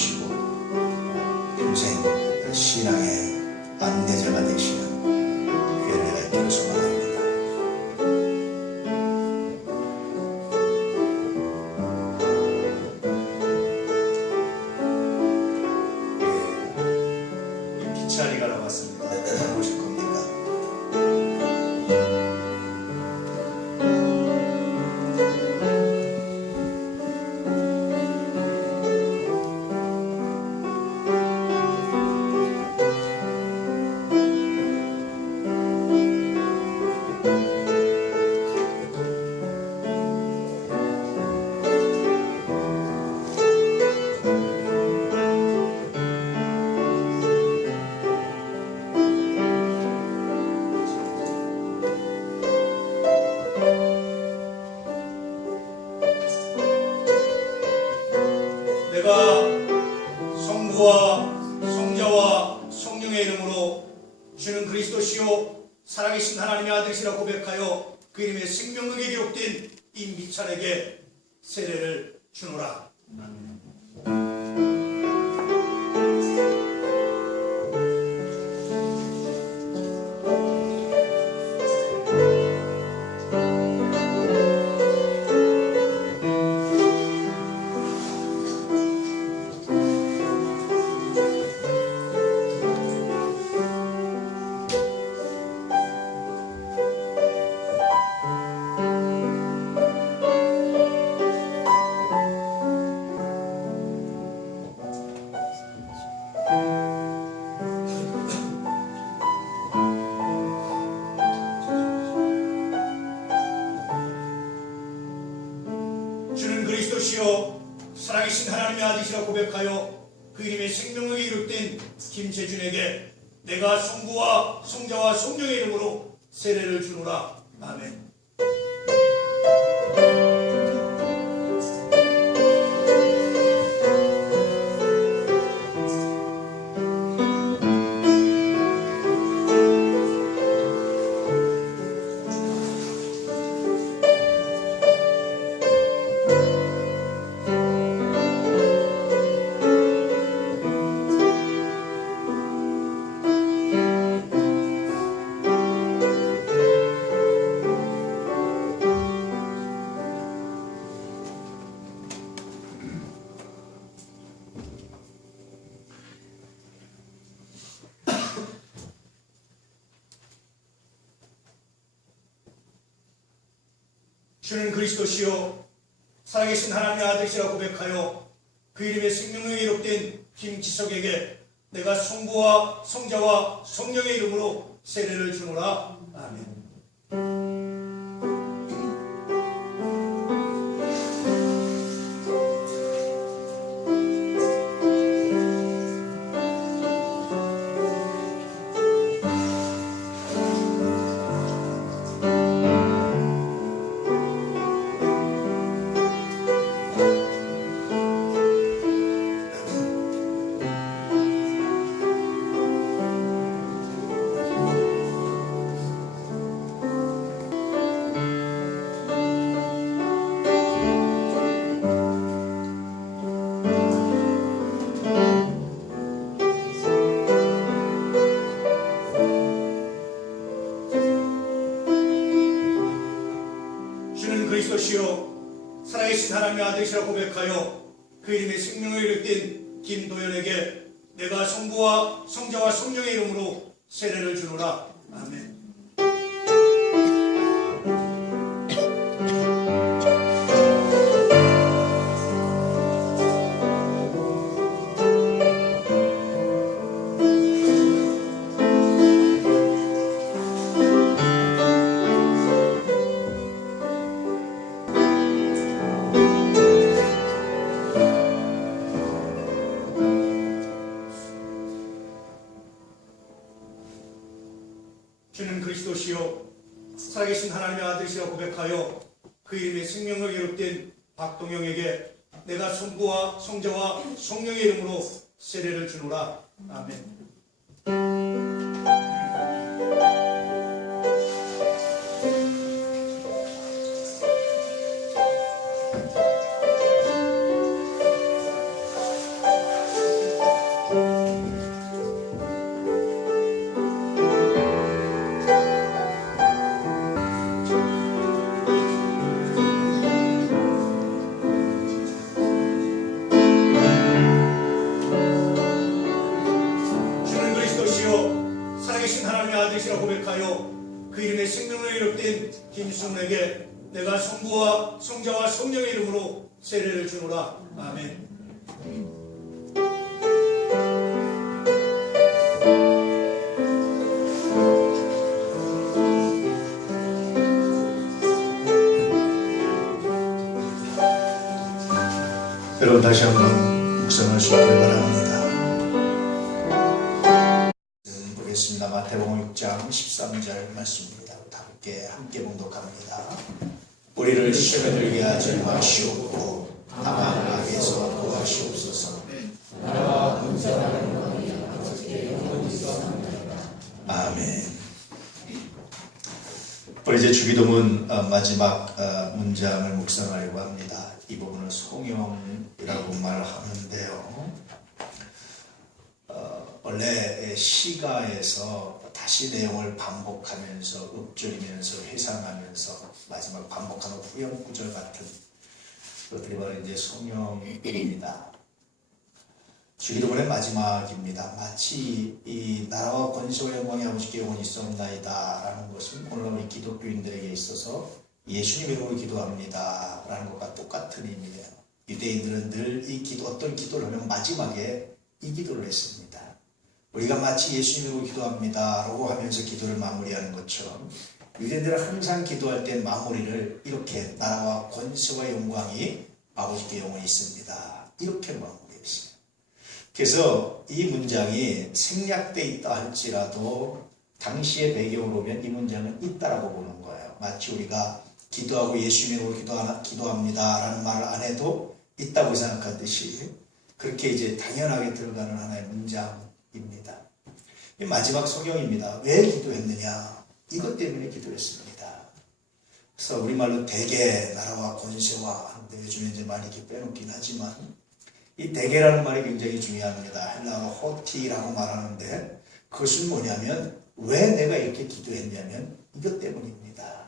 모시고 평생 신앙의 안내자가 되시는 주는 그리스도시요 살아계신 하나님의 아들이시라 고백하여 그 이름의 생명력에 이룩된 김지석에게 내가 성부와 성자와 성령의 이름으로 세례를 주노라 아멘. 그리스도시요 살아계신 하나님의 아들이시라 고백하여 그 이름의 생명을 기록된 박동영에게 내가 성부와 성자와 성령의 이름으로 세례를 주노라 아멘. 살아계신 하나님의 아들이시라 고백하여 그 이름의 생명을 이룩된 김순에게 내가 성부와 성자와 성령의 이름으로 세례를 주노라. 아멘. 함께 함께 봉독합니다. 우리를 시험에 들게 하지 마시옵고 다만 악에서 구하시옵소서. 아멘. 우리 이제 주기도문 어, 마지막 어, 문장을 묵상하려고 합니다. 이 부분은 송영이라고 말하는데요. 어, 원래 시가에서 다시 내용을 반복하면서 읊조리면서 회상하면서 마지막 반복하는 후렴 구절 같은 것들이 바로 이제 송영입니다. 주기도문의 마지막입니다. 마치 이 나라와 권세와 영광의 아버지께 영원히 있옵나이다 라는 것은 오늘 우리 기독교인들에게 있어서 예수님 이름으로 기도합니다 라는 것과 똑같은 의미예요. 유대인들은 늘 이 기도, 어떤 기도를 하면 마지막에 이 기도를 했습니다. 우리가 마치 예수님 이름으로 기도합니다 라고 하면서 기도를 마무리하는 것처럼 유대인들은 항상 기도할 때 마무리를 이렇게 나라와 권세와 영광이 아버지께 영원히 있습니다. 이렇게 마무리했어요. 그래서 이 문장이 생략돼 있다 할지라도 당시의 배경으로 보면 이 문장은 있다라고 보는 거예요. 마치 우리가 기도하고 예수님으로 기도하나, 기도합니다 라는 말을 안 해도 있다고 생각하듯이 그렇게 이제 당연하게 들어가는 하나의 문장 입니다. 이 마지막 소경입니다. 왜 기도했느냐? 이것 때문에 기도했습니다. 그래서 우리말로 대개 나라와 권세와 하는데 요즘에 이제 많이 이렇게 빼놓긴 하지만 이 대개라는 말이 굉장히 중요합니다. 헬라어 호티라고 말하는데 그것은 뭐냐면 왜 내가 이렇게 기도했냐면 이것 때문입니다.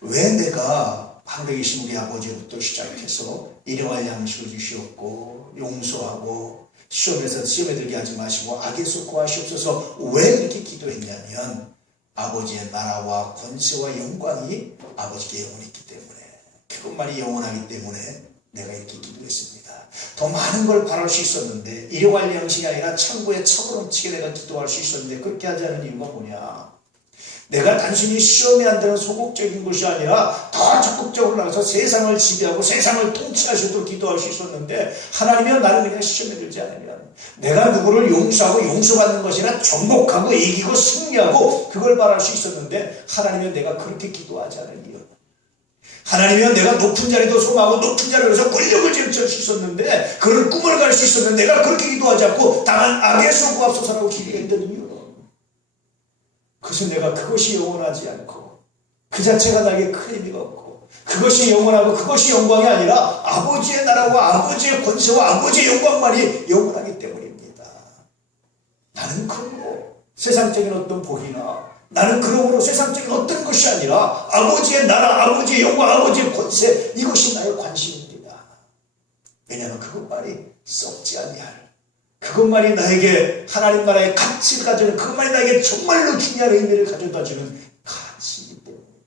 왜 내가 계신 우리 아버지부터 시작해서 일용할 양식을 주시옵고 용서하고 시험에서 시험에 들게 하지 마시고 악에서 구하시옵소서 왜 이렇게 기도했냐면 아버지의 나라와 권세와 영광이 아버지께 영원히 있기 때문에 그것만이 영원하기 때문에 내가 이렇게 기도했습니다. 더 많은 걸 바랄 수 있었는데 일용할 양식이 아니라 천국에 차고 넘치게 내가 기도할 수 있었는데 그렇게 하지 않은 이유가 뭐냐? 내가 단순히 시험에 안 되는 소극적인 것이 아니라 더 적극적으로 나가서 세상을 지배하고 세상을 통치하셔도 기도할 수 있었는데 하나님이여 나를 그냥 시험에 들지 않으면. 내가 누구를 용서하고 용서받는 것이라 정복하고 이기고 승리하고 그걸 바랄 수 있었는데 하나님이여 내가 그렇게 기도하지 않을 이유 하나님이여 내가 높은 자리도 소망하고 높은 자리에서 권력을 쟁취할 수 있었는데 그런 꿈을 갈 수 있었는데 내가 그렇게 기도하지 않고 다만 악에서 구합소서라고 기도했던 이유 그것은 내가 그것이 영원하지 않고 그 자체가 나에게 큰 의미가 없고 그것이 영원하고 그것이 영광이 아니라 아버지의 나라와 아버지의 권세와 아버지의 영광만이 영원하기 때문입니다. 나는 그러므로 세상적인 어떤 복이나 나는 그러므로 세상적인 어떤 것이 아니라 아버지의 나라, 아버지의 영광, 아버지의 권세 이것이 나의 관심입니다. 왜냐하면 그것만이 썩지 아니할 그것만이 나에게 하나님 나라의 가치를 가져는 그것만이 나에게 정말로 중요한 의미를 가져다 주는 가치이기 때문입니다.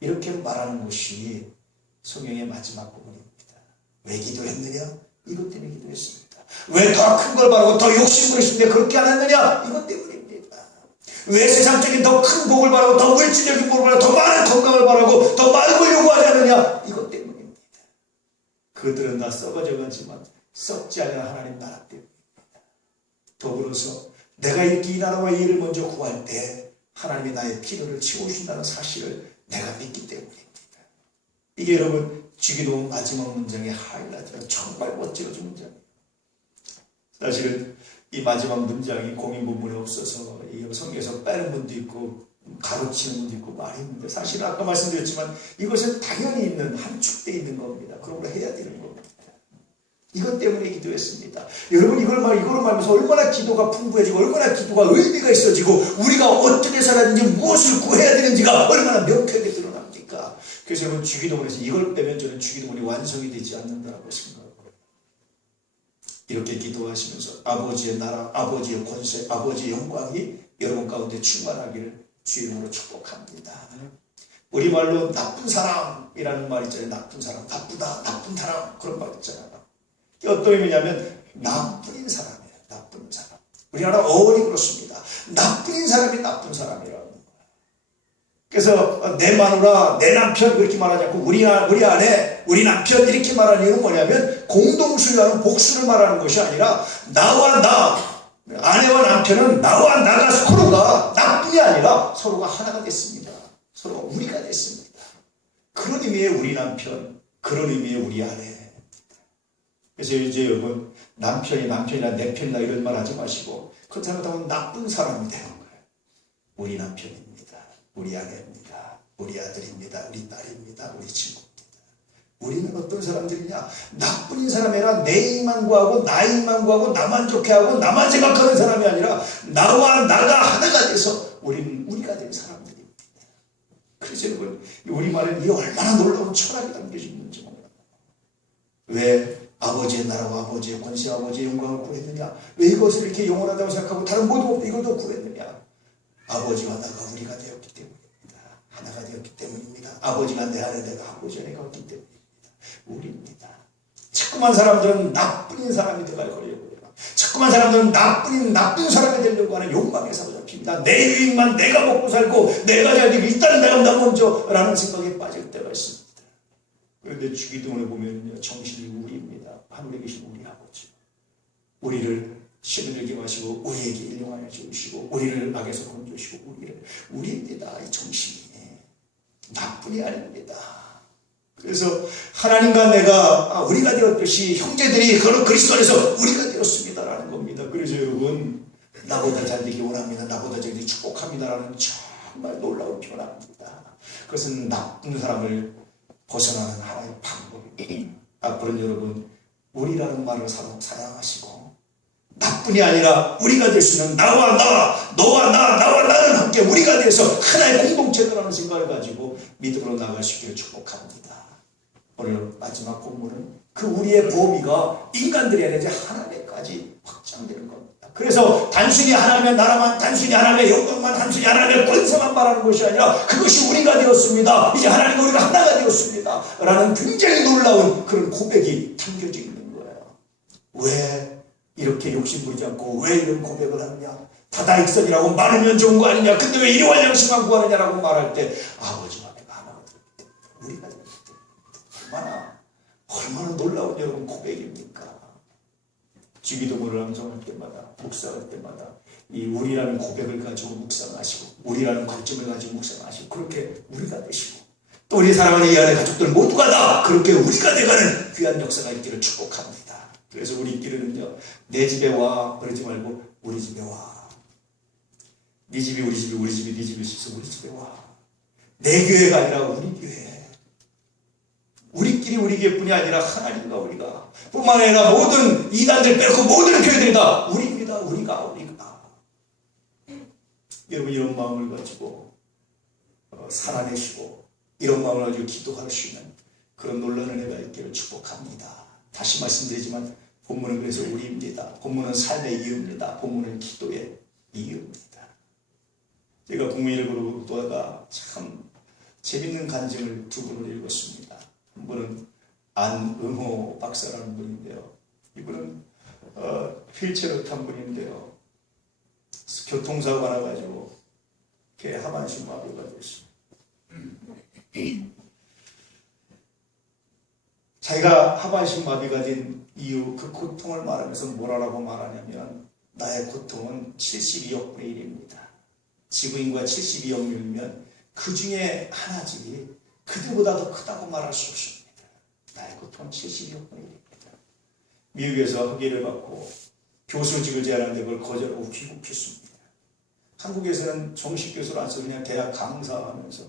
이렇게 말하는 것이 성경의 마지막 부분입니다. 왜 기도했느냐? 이것 때문에 기도했습니다. 왜 더 큰 걸 바라고 더 욕심부렸는데 그렇게 안 했느냐? 이것 때문입니다. 왜 세상적인 더 큰 복을 바라고 더 물질적인 복을 바라고 더 많은 건강을 바라고 더 많은 걸 요구하지 않느냐? 이것 때문입니다. 그들은 다 썩어져 가지만 썩지 않은 하나님 나라 때문입니다. 더불어서 내가 이 나라와 이 일을 먼저 구할 때 하나님이 나의 필요를 채워주신다는 사실을 내가 믿기 때문입니다. 이게 여러분 주기도 마지막 문장의 하이라이트가 정말 멋지어진 문장이에요. 사실은 이 마지막 문장이 공인 본문에 없어서 이 성경에서 빼는 분도 있고 가로치는 분도 있고 말이 있는데 사실 아까 말씀드렸지만 이것은 당연히 있는 함축되어 있는 겁니다. 그러므로 해야 되는 겁니다. 이것 때문에 기도했습니다. 여러분 이걸 말 이거로 말하면서 얼마나 기도가 풍부해지고 얼마나 기도가 의미가 있어지고 우리가 어떻게 살았는지 무엇을 구해야 되는지가 얼마나 명쾌하게 드러납니까? 그래서 여러분 주기도문에서 이걸 빼면 저는 주기도문이 완성이 되지 않는다고 생각합니다. 이렇게 기도하시면서 아버지의 나라, 아버지의 권세, 아버지의 영광이 여러분 가운데 충만하기를 주임으로 축복합니다. 우리말로 나쁜 사람이라는 말 있잖아요. 나쁜 사람, 나쁘다, 나쁜 사람 그런 말 있잖아요. 어떤 의미냐면 나쁜 사람이에요. 나쁜 사람. 우리나라 어원이 그렇습니다. 나쁜 사람이 나쁜 사람이라는 거예요. 그래서 내 마누라, 내 남편 그렇게 말하지 않고 우리, 아- 우리 안에 우리 남편 이렇게 말하는 이유는 뭐냐면 공동수요하는 복수를 말하는 것이 아니라 나와 나, 아내와 남편은 나와 나가 서로가 나뿐이 아니라 서로가 하나가 됐습니다. 서로가 우리가 됐습니다. 그런 의미의 우리 남편, 그런 의미의 우리 아내. 그래서 이제 여러분 남편이 남편이나 내 편이나 이런 말 하지 마시고 그 잘못하면 나쁜 사람이 되는 거예요. 우리 남편입니다. 우리 아내입니다. 우리 아들입니다. 우리 딸입니다. 우리 친구입니다. 우리는 어떤 사람들이냐? 나쁜 사람이 아니라 내 이익만 구하고 나 이익만 구하고 나만 좋게 하고 나만 생각하는 사람이 아니라 나와 나가 하나가 돼서 우리는 우리가 된 사람들입니다. 그래서 여러분 이 우리말은 이 얼마나 놀라운 철학이 담겨져 있는지 몰라요. 왜 아버지의 나라와 아버지의 권세 아버지의 영광을 구했느냐? 왜 이것을 이렇게 영원하다고 생각하고 다른 모든 이것도 구했느냐? 아버지와 나가 우리가 되었기 때문입니다. 하나가 되었기 때문입니다. 아버지가 내 안에 내가 아버지 안에 갔기 때문입니다. 우리입니다. 자꾸만 사람들은 나쁜 사람이 해요. 자꾸만 사람들은 나쁜 나쁜 사람이 되려고 하는 욕망에 사로잡힙니다. 내 유익만 내가 먹고 살고 내가 잘 되고 일단 내가 나 먼저 라는 생각에 빠질 때가 있습니다. 그런데 주기도문에 보면요 정신이 우리입니다. 하늘에 계신 우리 아버지. 우리를 신을 게 하시고 우리에게 일용하여 주시고 우리를 악에서 건져주시고 우리를 우리입니다. 이 정신이 나뿐이 아닙니다. 그래서 하나님과 내가 아, 우리가 되었듯이 형제들이 그런 그리스도 안에서 우리가 되었습니다라는 겁니다. 그래서 여러분 나보다 잘 되기 원합니다. 나보다 잘 되기 축복합니다라는 정말 놀라운 표현입니다. 그것은 나쁜 사람을 벗어나는 하나의 방법입니다. 앞으로는 여러분 우리라는 말을 사- 사용하시고 나뿐이 아니라 우리가 될 수 있는 나와 나, 너와 나, 나와 나는 함께 우리가 돼서 하나의 공동체라는 생각을 가지고 믿음으로 있기를 축복합니다. 오늘 마지막 본문은 그 우리의 범위가 인간들이 아니라 하나님까지 확장되는 겁니다. 그래서 단순히 하나님의 나라만, 단순히 하나님의 영광만, 단순히 하나님의 권세만 말하는 것이 아니라 그것이 우리가 되었습니다. 이제 하나님과 우리가 하나가 되었습니다. 라는 굉장히 놀라운 그런 고백이 담겨져. 왜 이렇게 욕심 부리지 않고 왜 이런 고백을 하느냐? 다다익선이라고 많으면 좋은 거 아니냐? 근데 왜 이러한 양심만 구하느냐라고 말할 때 아버지와 내가 하나가 되기 때문에 우리가 되기 때문에 얼마나 얼마나 놀라운 여러분 고백입니까? 주기도문을 암송할 때마다 묵상할 때마다 이 우리라는 고백을 가지고 묵상하시고 우리라는 관점을 가지고 묵상하시고 그렇게 우리가 되시고 또 우리 사랑하는 이 안의 가족들 모두가 다 그렇게 우리가 돼가는 귀한 역사가 있기를 축복합니다. 그래서 우리끼리는요 내 집에 와 그러지 말고 우리 집에 와. 네 집이 우리 집이 우리 집이 네 집이 있어 우리 집에 와. 내 교회가 아니라 우리 교회. 우리끼리 우리 교회뿐이 아니라 하나님과 우리가 뿐만 아니라 모든 이단들 빼고 모든 교회들이 다 우리입니다. 우리가 우리가. 여러분 이런 마음을 가지고 어, 살아내시고 이런 마음을 가지고 기도할 수 있는 그런 놀라운 은혜가 있기를 축복합니다. 다시 말씀드리지만 본문은 그래서 우리입니다. 본문은 삶의 이유입니다. 본문은 기도의 이유입니다. 제가 국민을 보다가 참 재밌는 간증을 두 분을 읽었습니다. 한 분은 안응호 박사라는 분인데요. 이분은 어, 휠체어를 탄 분인데요. 교통사고가 나가지고 개 하반신 마비가 됐습니다. 자기가 하반신 마비가 된 이유 그 고통을 말하면서 뭐라고 말하냐면 나의 고통은 72억 분의 1입니다. 지구인과 72억 명이면 그 중에 하나 집이 그들보다 더 크다고 말할 수 없습니다. 나의 고통은 72억 분의 1입니다. 미국에서 학위를 받고 교수직을 제안하는데 그걸 거절하고 귀국했습니다. 한국에서는 정식 교수를 안 써서 그냥 대학 강사하면서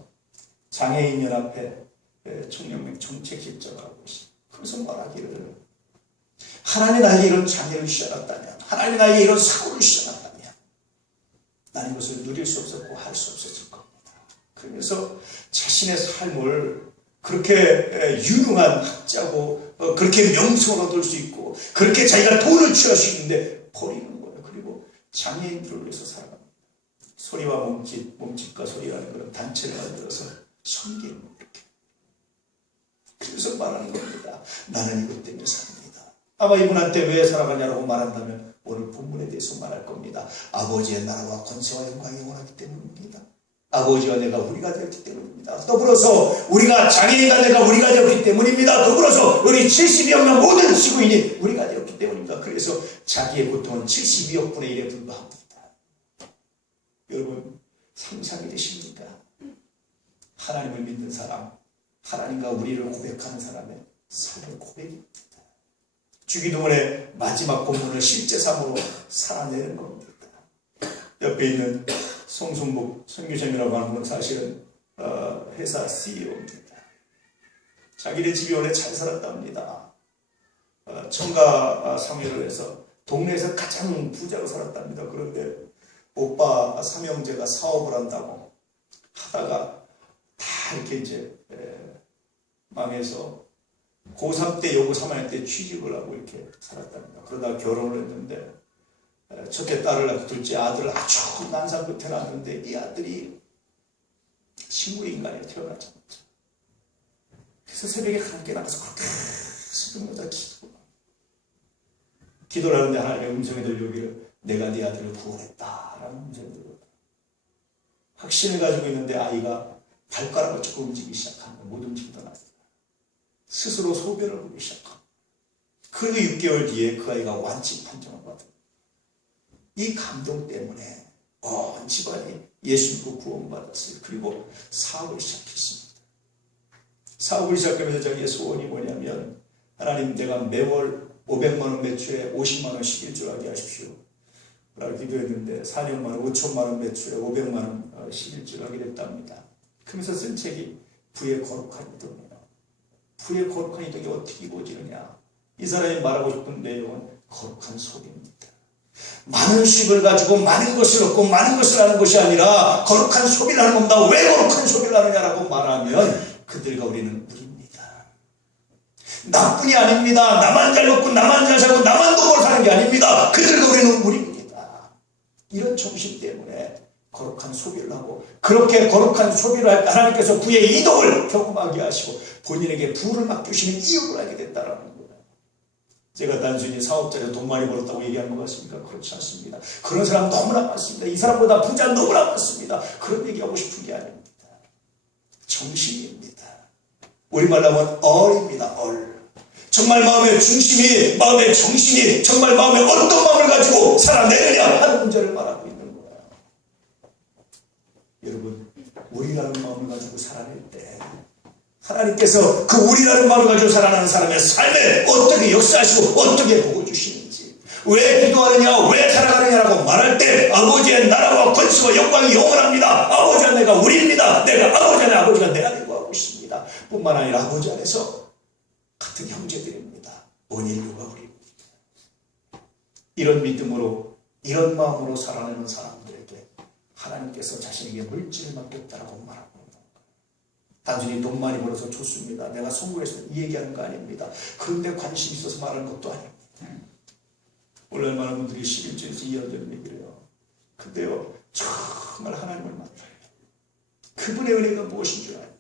장애인연합회 청년명 정책 실장을 하고 있습니다. 그래서 말하기를 하나님 나에게 이런 장애를 주셔놨다면 하나님 나에게 이런 사고를 주셔놨다면 나는 이것을 누릴 수 없었고 할 수 없었을 겁니다. 그러면서 자신의 삶을 그렇게 에, 유능한 학자고 어, 그렇게 명성을 얻을 수 있고 그렇게 자기가 돈을 취할 수 있는데 버리는 거예요. 그리고 장애인들을 위해서 살아갑니다. 소리와 몸짓, 몸짓과 소리라는 그런 단체를 만들어서 섬기는 이렇게. 그래서 말하는 겁니다. 나는 이것 때문에 삽니다. 아마 이분한테 왜 살아가냐라고 말한다면 오늘 본문에 대해서 말할 겁니다. 아버지의 나라와 권세와 영광이 원하기 때문입니다. 아버지와 내가 우리가 되었기 때문입니다. 더불어서 우리가 장애인과 내가 우리가 되었기 때문입니다. 더불어서 우리 72억 명 모든 지구인이 우리가 되었기 때문입니다. 그래서 자기의 고통은 72억 분의 1에 불과합니다. 여러분 상상이 되십니까? 하나님을 믿는 사람, 하나님과 우리를 고백하는 사람의 삶의 고백입니다. 주기도문의 마지막 본문을 실제 삶으로 살아내는 겁니다. 옆에 있는 송순복 선교생이라고 하는 건 사실은 어, 회사 CEO입니다. 자기네 집이 원래 잘 살았답니다. 어, 청가 상회를 해서 동네에서 가장 부자로 살았답니다. 그런데 오빠 삼형제가 사업을 한다고 하다가 다 이렇게 이제 에, 망해서 고3 때 여고 3학년 때 취직을 하고 이렇게 살았답니다. 그러다 결혼을 했는데 에, 첫째 딸을 낳고 둘째 아들을 아주 난상 끝에 낳았는데 이 아들이 식물의 인간에 태어나자마자 그래서 새벽에 함께 나가서 그렇게 새벽마다. 기도 기도를 하는데 하나님의 음성이 들려오기를 내가 네 아들을 구원했다 라는 음성이 들려오다. 확신을 가지고 있는데 아이가 발가락을 조금 움직이기 시작합니다. 못 움직이던 아이가 스스로 소변을 보기 시작합니다. 그리고 6개월 뒤에 그 아이가 완치 판정을 받아요. 이 감동 때문에 온 집안이 예수 믿고 구원받았어요. 그리고 사업을 시작했습니다. 사업을 시작하면서 자기의 소원이 뭐냐면 하나님 내가 매월 500만 원 매출에 50만 원씩 일줄 하게 하십시오. 라고 기도했는데 4년 만에 5천만 원 매출에 500만 원 어, 11줄 하게 됐답니다. 그러면서 쓴 책이 부의 거룩한 이동이에요. 부의 거룩한 이동이 어떻게 이루어지느냐. 이 사람이 말하고 싶은 내용은 거룩한 소비입니다. 많은 수입을 가지고 많은 것을 얻고 많은 것을 하는 것이 아니라 거룩한 소비를 하는 겁니다. 왜 거룩한 소비를 하느냐라고 말하면 그들과 우리는 우리입니다. 나뿐이 아닙니다. 나만 잘 먹고 나만 잘 살고 나만 돈벌어 사는 게 아닙니다. 그들과 우리는 우리입니다. 이런 정신 때문에 거룩한 소비를 하고 그렇게 거룩한 소비를 할 때 하나님께서 부의 이동을 경험하게 하시고 본인에게 부를 맡기시는 이유를 알게 됐다라는 거예요. 제가 단순히 사업자로 돈 많이 벌었다고 얘기하는 것 같습니까? 그렇지 않습니다. 그런 사람 너무나 많습니다. 이 사람보다 부자 너무나 많습니다. 그런 얘기하고 싶은 게 아닙니다. 정신입니다. 우리말로 하면 얼입니다. 얼. 정말 마음의 중심이, 마음의 정신이 정말 마음의 어떤 마음을 가지고 살아내느냐 하는 문제를 있는 거예요. 여러분, 우리라는 마음을 가지고 살아낼 때 하나님께서 그 우리라는 마음을 가지고 살아가는 사람의 삶에 어떻게 역사하시고 어떻게 보고 주시는지 왜 기도하느냐 왜 살아가느냐라고 말할 때 아버지의 나라와 권세와 영광이 영원합니다. 아버지 와 내가 우리입니다. 내가 아버지 안에 아버지가 내 안에 구하고 있습니다. 뿐만 아니라 아버지 안에서 같은 형제들입니다. 온 인류가 우리입니다. 이런 믿음으로 이런 마음으로 살아내는 사람들에게 하나님께서 자신에게 물질을 맡겼다라고 말하고 단순히 돈 많이 벌어서 좋습니다. 내가 성공해서 이 얘기하는 거 아닙니다. 그런데 관심 있어서 말하는 것도 아닙니다. 원래 많은 분들이 11조에서 이야기하는 얘기를 해요. 근데요, 정말 하나님을 만나요. 그분의 은혜가 무엇인 줄 알면,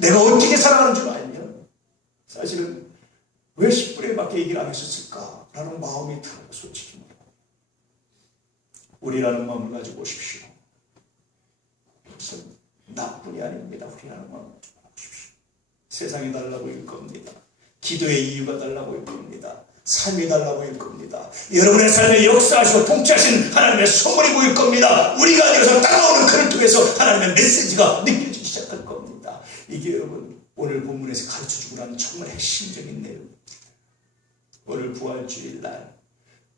내가 어떻게 살아가는 줄 알면, 사실은 왜 10분의 밖에 얘기를 안 하셨을까? 라는 마음이 들어요, 솔직히. 우리라는 마음을 가지고 오십시오. 그것은 나뿐이 아닙니다. 우리라는 마음을 가지고 오십시오. 세상이 달라고 일 겁니다. 기도의 이유가 달라고 일 겁니다. 삶이 달라고 일 겁니다. 여러분의 삶에 역사하시고 통치하신 하나님의 선물이 보일 겁니다. 우리가 되어서 다가오는 그를 통해서 하나님의 메시지가 느껴지기 시작할 겁니다. 이게 여러분 오늘 본문에서 가르쳐주고 나는 정말 핵심적인 내용입니다. 오늘 부활주일날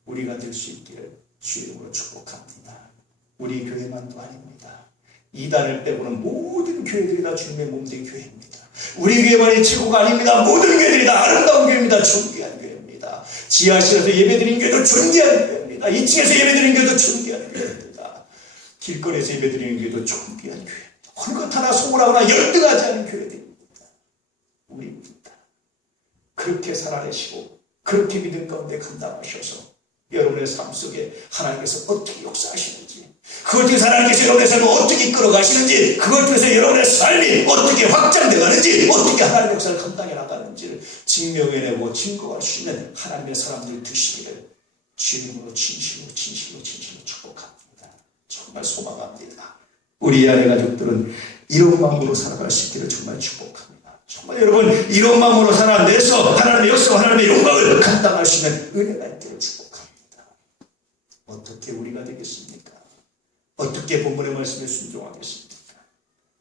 우리가 될 수 있기를 주 이름으로 축복합니다. 우리 교회만도 아닙니다. 이단을 빼고는 모든 교회들이 다 주님의 몸된 교회입니다. 우리 교회만이 최고가 아닙니다. 모든 교회들이 다 아름다운 교회입니다. 존귀한 교회입니다. 지하실에서 예배드린 교회도 존귀한 교회입니다. 2층에서 예배드린 교회도 존귀한 교회입니다. 길거리에서 예배드리는 교회도 존귀한 교회입니다. 어느 것 하나 소홀하거나 열등하지 않은 교회들입니다. 우리입니다. 그렇게 살아내시고 그렇게 믿음 가운데 감당하셔서 여러분의 삶 속에 하나님께서 어떻게 역사하시는지 그것 중에서 하나님께서 여러분의 삶을 어떻게 끌어가시는지 그것 중에서 여러분의 삶이 어떻게 확장되어 가는지 어떻게 하나님의 역사를 감당해 나가는지를 증명해내고 증거할 수 있는 하나님의 사람들이 되시기를 주님으로 진실로 진실로 진실로 축복합니다. 정말 소망합니다. 우리 아내 가족들은 이런 마음으로 살아갈 수 있기를 정말 축복합니다. 정말 여러분 이런 마음으로 살아내서 하나님의 역사와 하나님의 영광을 감당할 수 있는 은혜가 있기를 축복합니다. 어떻게 우리가 되겠습니까? 어떻게 본문의 말씀에 순종하겠습니까?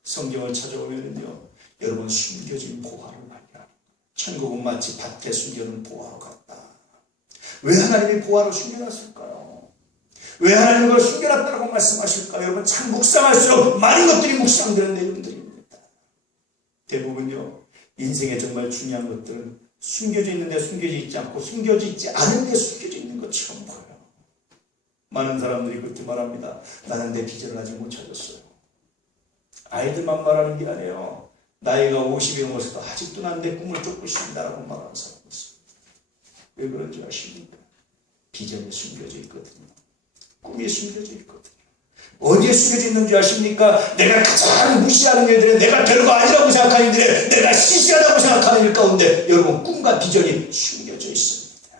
성경을 찾아오면요 여러분 숨겨진 보화를 발견합니다. 천국은 마치 밭에 숨겨놓은 보화와 같다. 왜 하나님이 보화를 숨겨놨을까요? 왜 하나님이 그걸 숨겨놨다고 말씀하실까요? 여러분 참 묵상할수록 많은 것들이 묵상되는 내용들입니다. 대부분요 인생에 정말 중요한 것들은 숨겨져 있는데 숨겨져 있지 않고 숨겨져 있지 않은데 숨겨져 있는 것처럼 보여요. 많은 사람들이 그렇게 말합니다. 나는 내 비전을 아직 못 찾았어요. 아이들만 말하는 게 아니에요. 나이가 50이 넘어서도 아직도 난 내 꿈을 쫓고 있습니다라고 말하는 사람이 있어요. 왜 그런지 아십니까? 비전이 숨겨져 있거든요. 꿈이 숨겨져 있거든요. 어디에 숨겨져 있는지 아십니까? 내가 가장 무시하는 일들에 내가 별거 아니라고 생각하는 일들에 내가 시시하다고 생각하는 일 가운데 여러분 꿈과 비전이 숨겨져 있습니다.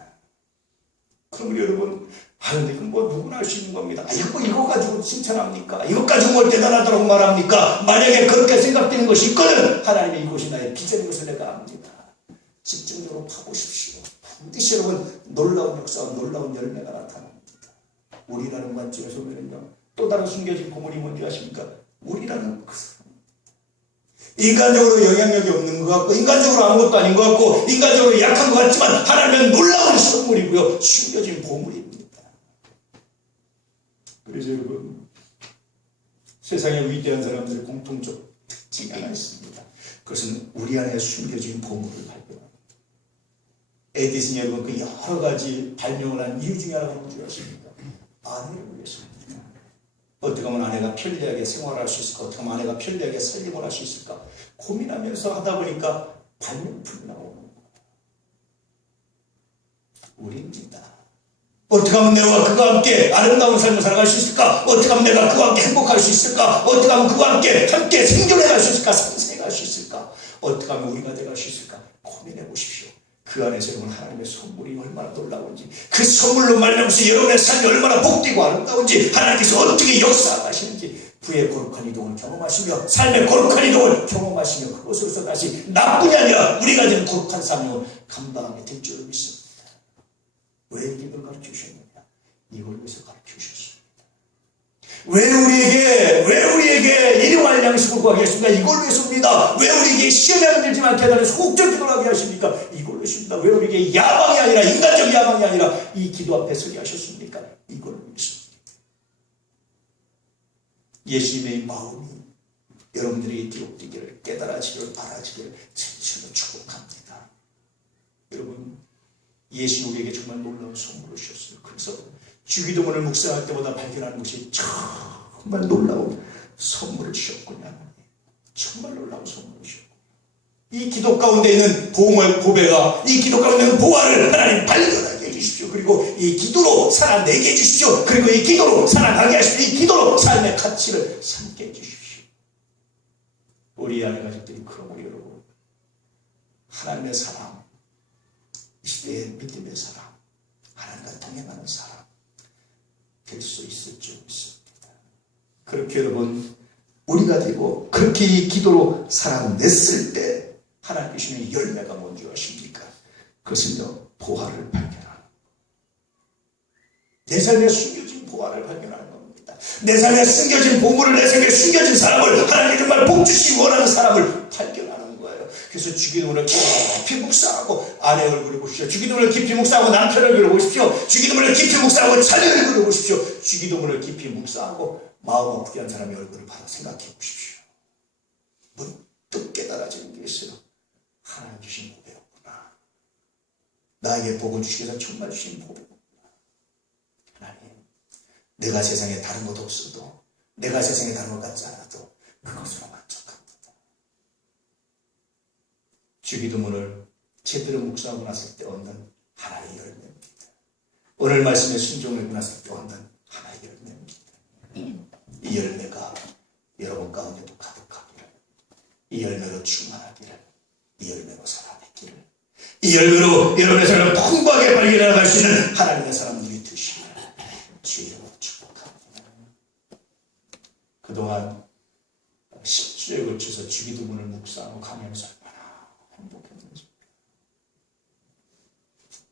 그럼 여러분 아 근데 그건 뭐 누구나 할 수 있는 겁니다. 아 이거 이거 가지고 칭찬합니까? 이거 가지고 뭘 대단하다고 말합니까? 만약에 그렇게 생각되는 것이 있거든 하나님이 이것이 나의 비전인 것을 내가 압니다. 집중적으로 파보십시오. 반드시 여러분 놀라운 역사와 놀라운 열매가 나타납니다. 우리라는 관점에서 보면요. 또 다른 숨겨진 고문이 뭔지 아십니까? 우리라는 그. 인간적으로 영향력이 없는 것 같고 인간적으로 아무것도 아닌 것 같고 인간적으로 약한 것 같지만 하나님은 놀라운 선물이고요. 숨겨진 보물입니다. 그래서 여러분 세상에 위대한 사람들의 공통적 특징이 하나 있습니다. 그것은 우리 안에 숨겨진 보물을 발견합니다. 에디슨이 여러분 그 여러 가지 발명을 한 이유 중에 하나가 뭔지 아십니까? 아내를 위해서입니다. 어떻게 하면 아내가 편리하게 생활할 수 있을까? 어떻게 하면 아내가 편리하게 살림을 할 수 있을까? 고민하면서 하다 보니까 발명품이 나오는 거예요. 우리입니다. 어떻게 하면 내가 그와 함께 아름다운 삶을 살아갈 수 있을까? 어떻게 하면 내가 그와 함께 행복할 수 있을까? 어떻게 하면 그와 함께 함께 생존해 갈 수 있을까? 상생해 갈수 있을까? 어떻게 하면 우리가 돼갈 수 있을까? 고민해 보십시오. 그 안에서 여러분 하나님의 선물이 얼마나 놀라운지 그 선물로 말미암아서 여러분의 삶이 얼마나 복되고 아름다운지 하나님께서 어떻게 역사하시는지 부의 거룩한 이동을 경험하시며 삶의 거룩한 이동을 경험하시며 그것으로서 다시 나뿐이 아니라 우리가 되는 거룩한 삶을 감당하게 될 줄을 믿습니다. 주셨느냐? 이걸 위해서 가르쳐 주셨습니다. 왜 우리에게, 왜 우리에게 일용할 양식을 구하게 하십니까? 이걸 위해서입니다. 왜 우리에게 시험에 안 들지 않게 하다는 소극적 기도를 하게 하십니까? 이걸 위해서입니다. 왜 우리에게 야망이 아니라, 인간적 야망이 아니라, 이 기도 앞에 서게 하셨습니까? 이걸 위해서입니다. 예수님의 마음이 여러분들에게 기록되기를 깨달아지기를 바라지기를 진심으로 축복합니다. 여러분, 예수 우리에게 정말 놀라운 선물을 주셨어요. 그래서 주기도문을 묵상할 때마다 발견하는 것이 정말 놀라운 선물을 주셨구나. 정말 놀라운 선물을 주셨고. 이 기도 가운데 있는 보응을 고배가 이 기도 가운데 있는 보화를 하나님 발견하게 해주십시오. 그리고 이 기도로 살아내게 해주십시오. 그리고 이 기도로 살아가게 하십시오. 이 기도로 삶의 가치를 삼게 해주십시오. 우리 아내 가족들이 그러므로 여러분 하나님의 사랑 이 시대의 믿음의 사람, 하나님과 동행하는 사람 될 수 있을 줄 믿습니다. 그렇게 여러분 우리가 되고 그렇게 이 기도로 살아냈을 때 하나님 주시는 열매가 뭔지 아십니까? 그것은요 보화를 발견하는 내 삶에 숨겨진 보화를 발견하는 겁니다. 내 삶에 숨겨진 보물을 내 삶에 숨겨진 사람을 하나님 정말 복 주시기 원하는 사람을 발견하는. 그래서 주기도문을 깊이 묵상하고 아내 얼굴을 보십시오. 주기도문을 깊이 묵상하고 남편 얼굴을 보십시오. 주기도문을 깊이 묵상하고 자녀 얼굴을 보십시오. 주기도문을 깊이 묵상하고 마음 아프게 한 사람의 얼굴을 바로 생각해 보십시오. 문득 깨달아지는 게 있어요. 하나님 주신 복이었구나. 나에게 복을 주시기 위해서 정말 주신 복이었구나. 하나님, 내가 세상에 다른 것 없어도, 내가 세상에 다른 것 같지 않아도 그것으로 만족합니다. 주기도문을 제대로 묵상하고 났을 때 얻는 하나의 열매입니다. 오늘 말씀에 순종을 끊어서 또 하는 하나의 열매입니다. 이 열매가 여러분 가운데도 가득하기를, 이 열매로 충만하기를, 이 열매로 살아내기를, 이 열매로 여러분의 삶을 풍부하게 발견해 나갈 수 있는 하나님의 사람들이 되시기를 주의로 축복합니다. 그동안 10주에 걸쳐서 주기도문을 묵상하고 가면서 얼마나 행복했는지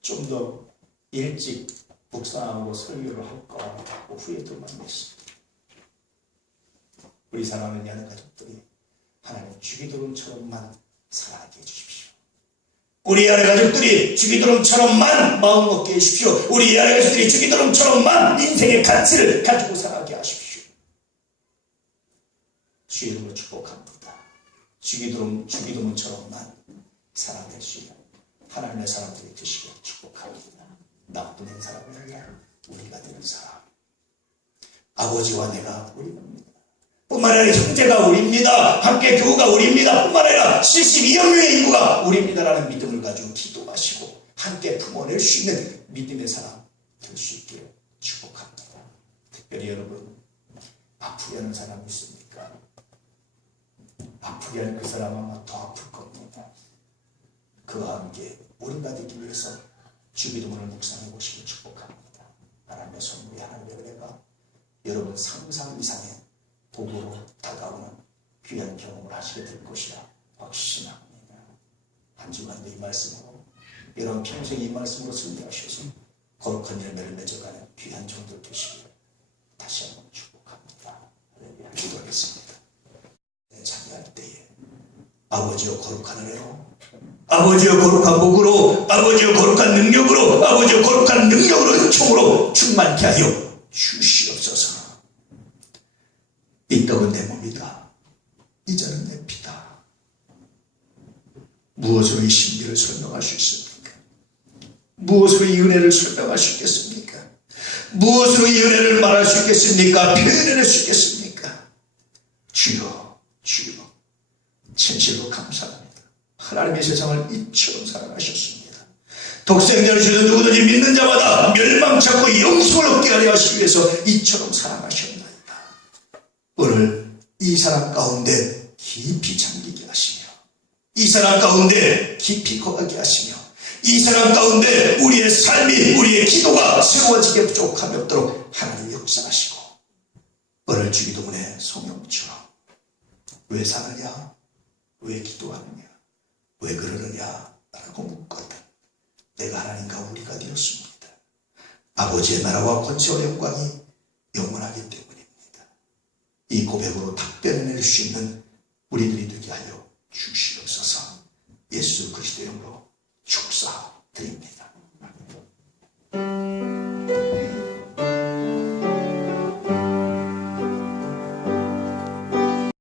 좀 더 일찍 묵상하고 설교를 할까 하고 후회도 많이 했습니다. 우리 사랑하는 야는 가족들이 하나님 주기도문처럼만 살아가게 해주십시오. 우리 아내 가족들이 주기도름처럼만 마음 먹게 해주십시오. 우리 아내 가족들이 주기도름처럼만 인생의 가치를 가지고 살아가게 하십시오. 주 이름으로 축복합니다. 주기도름, 주기도문처럼만 살아낼 수 있는 하나님의 사람들이 되시길 축복합니다. 나쁜 사람이 아니라 우리가 되는 사람. 아버지와 내가 우리입니다. 뿐만 아니라 형제가 우리입니다. 함께 교우가 우리입니다. 뿐만 아니라 72억 명의 인구가 우리입니다라는 믿음을 가지고 기도하시고 함께 품어낼 수 있는 믿음의 사람 될 수 있기를 축복합니다. 특별히 여러분 아프게 하는 사람 있습니까? 아프게 하는 그 사람 아마 더 아플 겁니다. 그와 함께 우리가 되기 위해서 주기도문을 묵상해 보시길 축복합니다. 하나님의 선물이 하나님의 은혜가 여러분 상상 이상의 복으로 다가오는 귀한 경험을 하시게 될 것이라 확신합니다. 한 주간도 이 말씀으로 여러분 평생 이 말씀으로 승리하셔서 거룩한 열매를 맺어가는 귀한 종들 되시길 다시 한번 축복합니다. 기도하겠습니다. 내 자녀할 때에 아버지여 거룩한 은혜로 아버지여 거룩한 복으로 아버지여 거룩한 능력으로 아버지여 거룩한 능력으로 은총으로 충만케 하여 주시옵소서. 이 떡은 내 몸이다. 이 잔은 내 피다. 무엇으로 이 신비를 설명할 수 있습니까? 무엇으로 이 은혜를 설명할 수 있겠습니까? 무엇으로 이 은혜를 말할 수 있겠습니까? 표현해낼 수 있겠습니까? 주여, 주여, 진실로. 하나님의 세상을 이처럼 사랑하셨습니다. 독생자를 주는 누구든지 믿는 자마다 멸망치 않고 영생을 얻게 하려 하시기 위해서 이처럼 사랑하셨나이다. 오늘 이 사람 가운데 깊이 잠기게 하시며 이 사람 가운데 깊이 거하게 하시며 이 사람 가운데 우리의 삶이 우리의 기도가 세워지게 부족함이 없도록 하나님 역사하시고 오늘 주기도문에 성령처럼 왜 사느냐 왜 기도하느냐 왜 그러느냐 라고 묻거든. 내가 하나님과 우리가 되었습니다. 아버지의 나라와 권세와 영광이 영원하기 때문입니다. 이 고백으로 답변해낼 수 있는 우리들이 되게 하여 주시옵소서. 예수 그리스도 이름으로